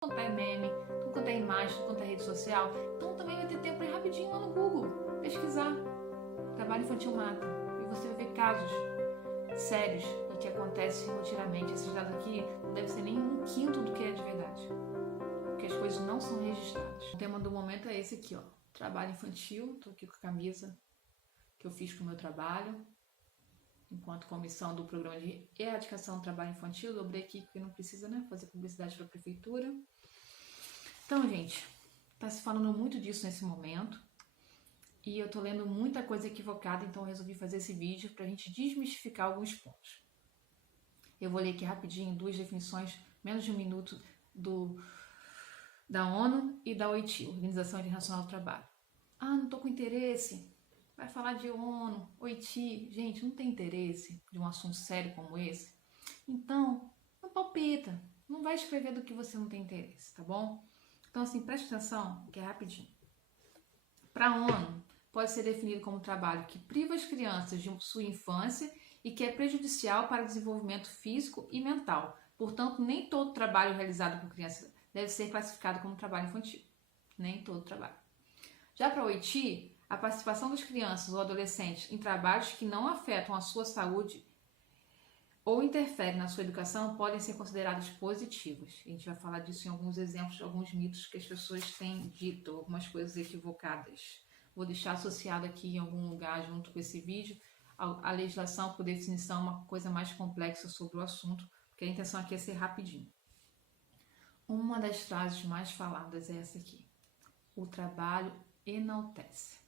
quanto é meme, tudo quanto é imagem, tudo quanto é rede social. Então também vai ter tempo para ir rapidinho lá no Google, pesquisar. Trabalho infantil mata. E você vai ver casos sérios e que acontecem rotineiramente. Esses dados aqui não devem ser nem 1/5 do que é de verdade. Porque as coisas não são registradas. O tema do momento é esse aqui, ó. Trabalho infantil. Tô aqui com a camisa que eu fiz pro meu trabalho. Enquanto comissão do programa de erradicação do trabalho infantil, dobrei aqui porque não precisa, né, fazer publicidade para a prefeitura. Então, gente, tá se falando muito disso nesse momento e eu tô lendo muita coisa equivocada, então eu resolvi fazer esse vídeo pra gente desmistificar alguns pontos. Eu vou ler aqui rapidinho 2 definições, menos de 1 minuto, da ONU e da OIT, Organização Internacional do Trabalho. Ah, não tô com interesse. Vai falar de ONU, OIT, gente, não tem interesse de um assunto sério como esse? Então, não palpita, não vai escrever do que você não tem interesse, tá bom? Então, assim, preste atenção, que é rapidinho. Para a ONU, pode ser definido como trabalho que priva as crianças de sua infância e que é prejudicial para o desenvolvimento físico e mental. Portanto, nem todo trabalho realizado por crianças deve ser classificado como trabalho infantil. Nem todo trabalho. Já para a OIT, a participação das crianças ou adolescentes em trabalhos que não afetam a sua saúde ou interferem na sua educação podem ser considerados positivos. A gente vai falar disso em alguns exemplos, alguns mitos que as pessoas têm dito, algumas coisas equivocadas. Vou deixar associado aqui em algum lugar junto com esse vídeo a legislação, por definição, uma coisa mais complexa sobre o assunto, porque a intenção aqui é ser rapidinho. Uma das frases mais faladas é essa aqui: o trabalho enaltece.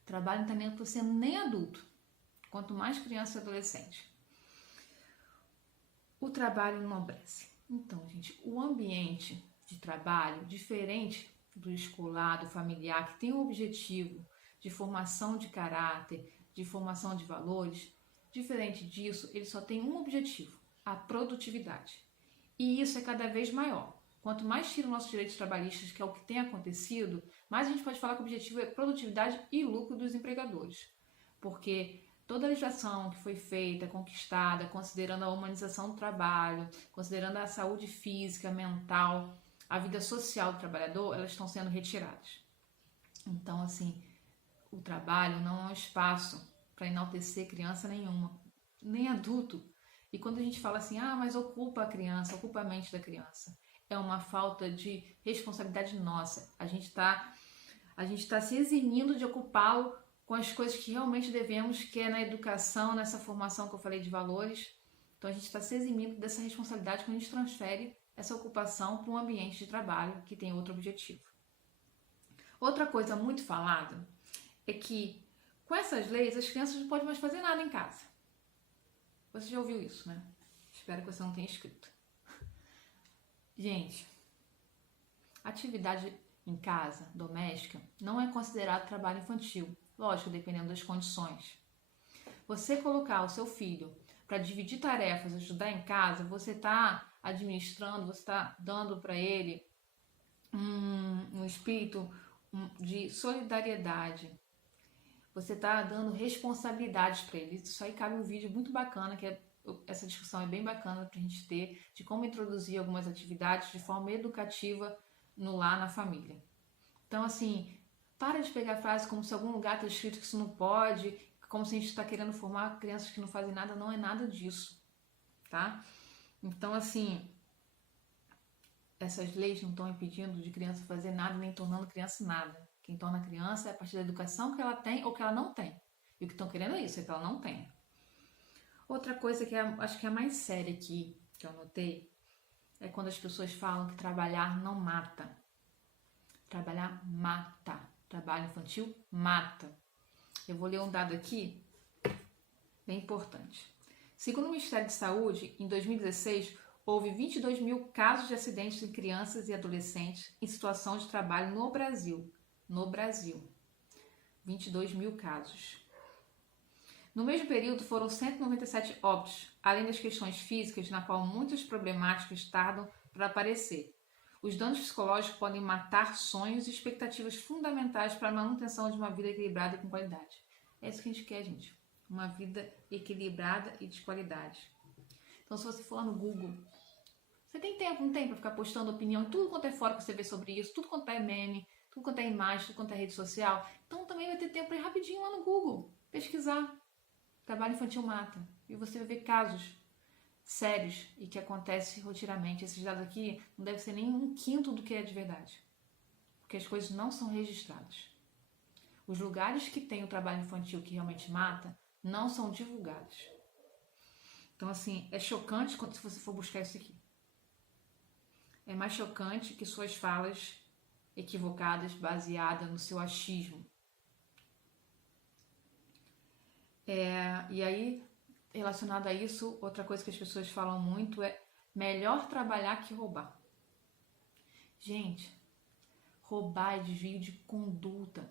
O trabalho não está nem para você nem adulto, quanto mais criança e adolescente. O trabalho enobrece. Então, gente, o ambiente de trabalho, diferente do escolar, do familiar, que tem o objetivo de formação de caráter, de formação de valores, diferente disso, ele só tem um objetivo: a produtividade. E isso é cada vez maior. Quanto mais tira os nossos direitos trabalhistas, que é o que tem acontecido, mais a gente pode falar que o objetivo é produtividade e lucro dos empregadores. Porque toda a legislação que foi feita, conquistada, considerando a humanização do trabalho, considerando a saúde física, mental, a vida social do trabalhador, elas estão sendo retiradas. Então, assim, o trabalho não é um espaço para enaltecer criança nenhuma, nem adulto. E quando a gente fala assim, ah, mas ocupa a criança, ocupa a mente da criança, é uma falta de responsabilidade nossa. A gente tá se eximindo de ocupá-lo com as coisas que realmente devemos, que é na educação, nessa formação que eu falei de valores. Então a gente está se eximindo dessa responsabilidade quando a gente transfere essa ocupação para um ambiente de trabalho que tem outro objetivo. Outra coisa muito falada é que com essas leis as crianças não podem mais fazer nada em casa. Você já ouviu isso, né? Espero que você não tenha escrito. Gente, atividade em casa, doméstica, não é considerado trabalho infantil. Lógico, dependendo das condições. Você colocar o seu filho para dividir tarefas, ajudar em casa, você está administrando, você está dando para ele um espírito de solidariedade. Você está dando responsabilidades para ele. Isso aí cabe um vídeo muito bacana, que essa discussão é bem bacana para a gente ter, de como introduzir algumas atividades de forma educativa no lar, na família. Então, assim, para de pegar frases como se em algum lugar está escrito que isso não pode, como se a gente está querendo formar crianças que não fazem nada. Não é nada disso, tá? Então, assim, essas leis não estão impedindo de criança fazer nada, nem tornando criança nada. Quem torna criança é a partir da educação que ela tem ou que ela não tem. E o que estão querendo é isso, é que ela não tenha. Outra coisa que acho que é a mais séria aqui, que eu notei, é quando as pessoas falam que trabalhar não mata. Trabalhar mata. Trabalho infantil mata. Eu vou ler um dado aqui, bem importante. Segundo o Ministério de Saúde, em 2016, houve 22 mil casos de acidentes em crianças e adolescentes em situação de trabalho no Brasil. No Brasil. 22 mil casos. No mesmo período, foram 197 óbitos, além das questões físicas, na qual muitas problemáticas tardam para aparecer. Os danos psicológicos podem matar sonhos e expectativas fundamentais para a manutenção de uma vida equilibrada e com qualidade. É isso que a gente quer, gente. Uma vida equilibrada e de qualidade. Então, se você for lá no Google, Você tem tempo, não tem, para ficar postando opinião em tudo quanto é fora que você vê sobre isso, tudo quanto é meme, tudo quanto é imagem, tudo quanto é rede social. Então também vai ter tempo para ir rapidinho lá no Google, pesquisar. Trabalho infantil mata. E você vai ver casos sérios e que acontecem rotineiramente. Esses dados aqui não devem ser nem um quinto do que é de verdade. Porque as coisas não são registradas. Os lugares que tem o trabalho infantil que realmente mata não são divulgados. Então, assim, é chocante quando se você for buscar isso aqui. É mais chocante que suas falas equivocadas, baseadas no seu achismo. E aí, relacionado a isso, outra coisa que as pessoas falam muito é melhor trabalhar que roubar. Gente, roubar é desvio de conduta,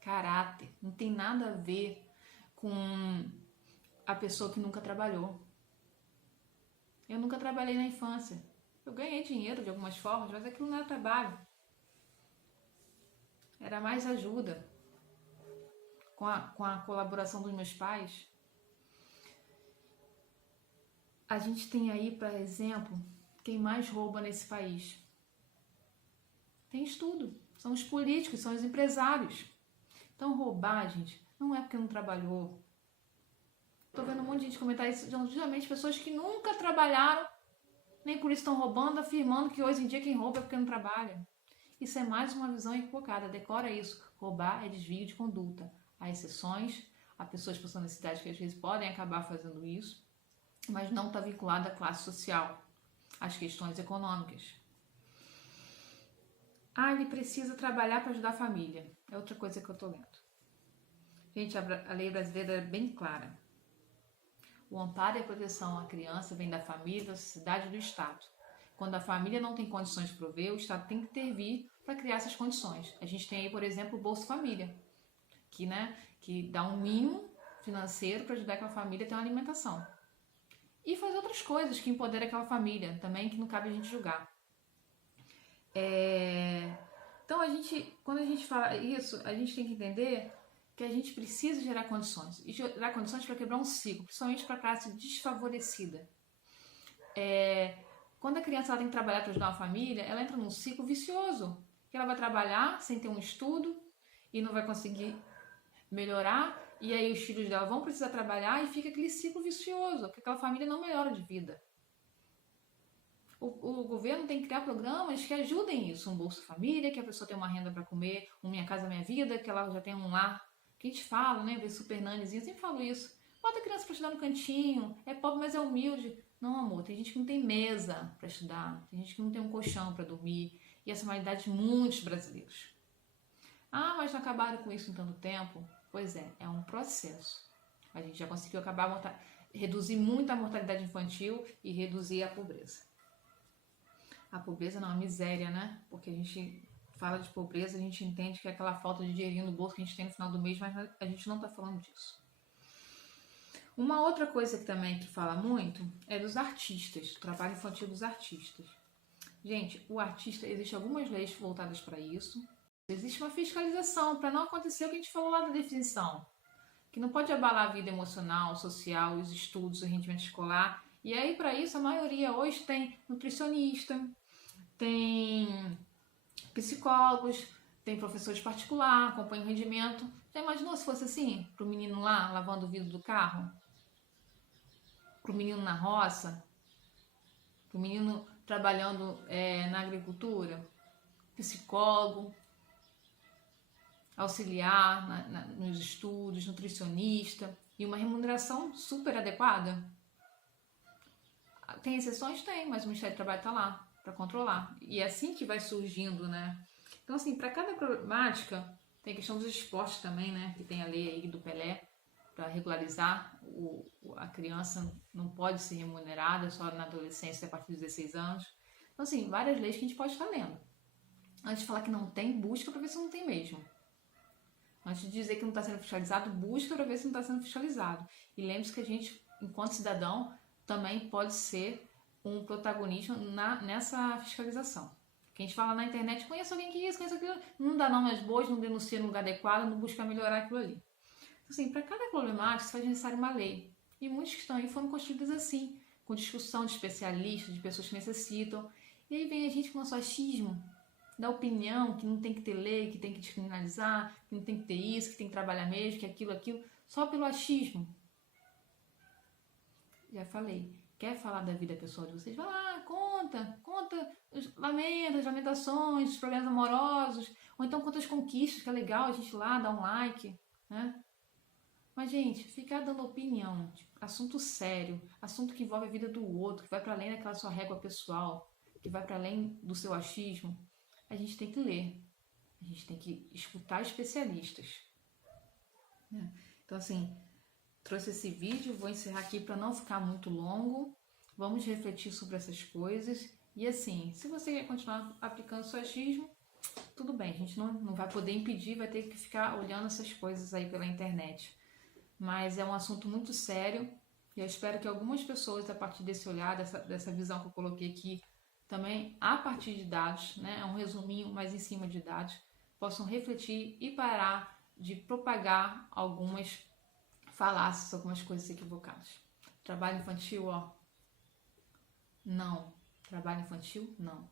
caráter, não tem nada a ver com a pessoa que nunca trabalhou. Eu nunca trabalhei na infância. Eu ganhei dinheiro de algumas formas, mas aquilo não era trabalho. Era mais ajuda. Com a colaboração dos meus pais. A gente tem aí, por exemplo, quem mais rouba nesse país. Tem estudo. São os políticos, são os empresários. Então roubar, gente, não é porque não trabalhou. Tô vendo um monte de gente comentar isso, justamente pessoas que nunca trabalharam, nem por isso estão roubando, afirmando que hoje em dia quem rouba é porque não trabalha. Isso é mais uma visão equivocada. Decora isso. Roubar é desvio de conduta. Há exceções, há pessoas com essa necessidade que às vezes podem acabar fazendo isso, mas não está vinculado à classe social, às questões econômicas. Ele precisa trabalhar para ajudar a família. É outra coisa que eu estou lendo. Gente, a lei brasileira é bem clara. O amparo e a proteção à criança vem da família, da sociedade e do Estado. Quando a família não tem condições de prover, o Estado tem que intervir para criar essas condições. A gente tem aí, por exemplo, o Bolsa Família, que dá um mínimo financeiro para ajudar aquela família a ter uma alimentação. E fazer outras coisas que empoderam aquela família também, que não cabe a gente julgar. Então, quando a gente fala isso, a gente tem que entender que a gente precisa gerar condições. E gerar condições para quebrar um ciclo, principalmente para a classe desfavorecida. Quando a criança tem que trabalhar para ajudar uma família, ela entra num ciclo vicioso. Que ela vai trabalhar sem ter um estudo e não vai conseguir melhorar, e aí os filhos dela vão precisar trabalhar e fica aquele ciclo vicioso, que aquela família não melhora de vida. O governo tem que criar programas que ajudem isso, um Bolsa Família, que a pessoa tem uma renda para comer, um Minha Casa Minha Vida, que ela já tem um lar, que a gente fala, né, ver super nanezinho, eu sempre falo isso, bota a criança para estudar no cantinho, é pobre, mas é humilde. Não, amor, tem gente que não tem mesa para estudar, tem gente que não tem um colchão para dormir, e essa é a realidade de muitos brasileiros. Mas não acabaram com isso em tanto tempo? Pois é um processo. A gente já conseguiu reduzir muito a mortalidade infantil e reduzir a pobreza. A pobreza não, a miséria, né? Porque a gente fala de pobreza, a gente entende que é aquela falta de dinheirinho no bolso que a gente tem no final do mês, mas a gente não está falando disso. Uma outra coisa que fala muito é dos artistas, do trabalho infantil dos artistas. Gente, o artista, existem algumas leis voltadas para isso. Existe uma fiscalização para não acontecer o que a gente falou lá da definição, que não pode abalar a vida emocional, social, os estudos, o rendimento escolar. E aí, para isso, a maioria hoje tem nutricionista, tem psicólogos, tem professores particulares, acompanham o rendimento. Já imaginou se fosse assim? Para o menino lá, lavando o vidro do carro? Para o menino na roça? Para o menino trabalhando na agricultura? Psicólogo? Auxiliar nos estudos, nutricionista, e uma remuneração super adequada. Tem exceções? Tem, mas o Ministério do Trabalho está lá para controlar. E é assim que vai surgindo, né? Então, assim, para cada problemática, tem a questão dos esportes também, né? Que tem a lei aí do Pelé, para regularizar a criança não pode ser remunerada só na adolescência a partir dos 16 anos. Então, assim, várias leis que a gente pode estar lendo. Antes de falar que não tem, busca para ver se não tem mesmo. Antes de dizer que não está sendo fiscalizado, busca para ver se não está sendo fiscalizado. E lembre-se que a gente, enquanto cidadão, também pode ser um protagonista nessa fiscalização. Que a gente fala na internet, conheço alguém que isso, conheço aquilo, não dá não as boas, não denuncia no lugar adequado, não busca melhorar aquilo ali. Então, assim, para cada problemática se faz necessário uma lei. E muitas que estão aí foram construídas assim, com discussão de especialistas, de pessoas que necessitam. E aí vem a gente com o nosso achismo, da opinião que não tem que ter lei, que tem que descriminalizar, que não tem que ter isso, que tem que trabalhar mesmo, que aquilo, só pelo achismo. Já falei. Quer falar da vida pessoal de vocês? Vai lá, conta os lamentos, as lamentações, os problemas amorosos, ou então conta as conquistas, que é legal a gente ir lá dar um like, né? Mas, gente, ficar dando opinião, tipo, assunto sério, assunto que envolve a vida do outro, que vai para além daquela sua régua pessoal, que vai para além do seu achismo, a gente tem que ler, a gente tem que escutar especialistas, né? Então, assim, trouxe esse vídeo, vou encerrar aqui para não ficar muito longo. Vamos refletir sobre essas coisas. E assim, se você quer continuar aplicando seu achismo, tudo bem, a gente não vai poder impedir, vai ter que ficar olhando essas coisas aí pela internet. Mas é um assunto muito sério e eu espero que algumas pessoas, a partir desse olhar, dessa visão que eu coloquei aqui, também a partir de dados, né, é um resuminho, mas em cima de dados, possam refletir e parar de propagar algumas falácias, algumas coisas equivocadas. Trabalho infantil, ó, não. Trabalho infantil, não.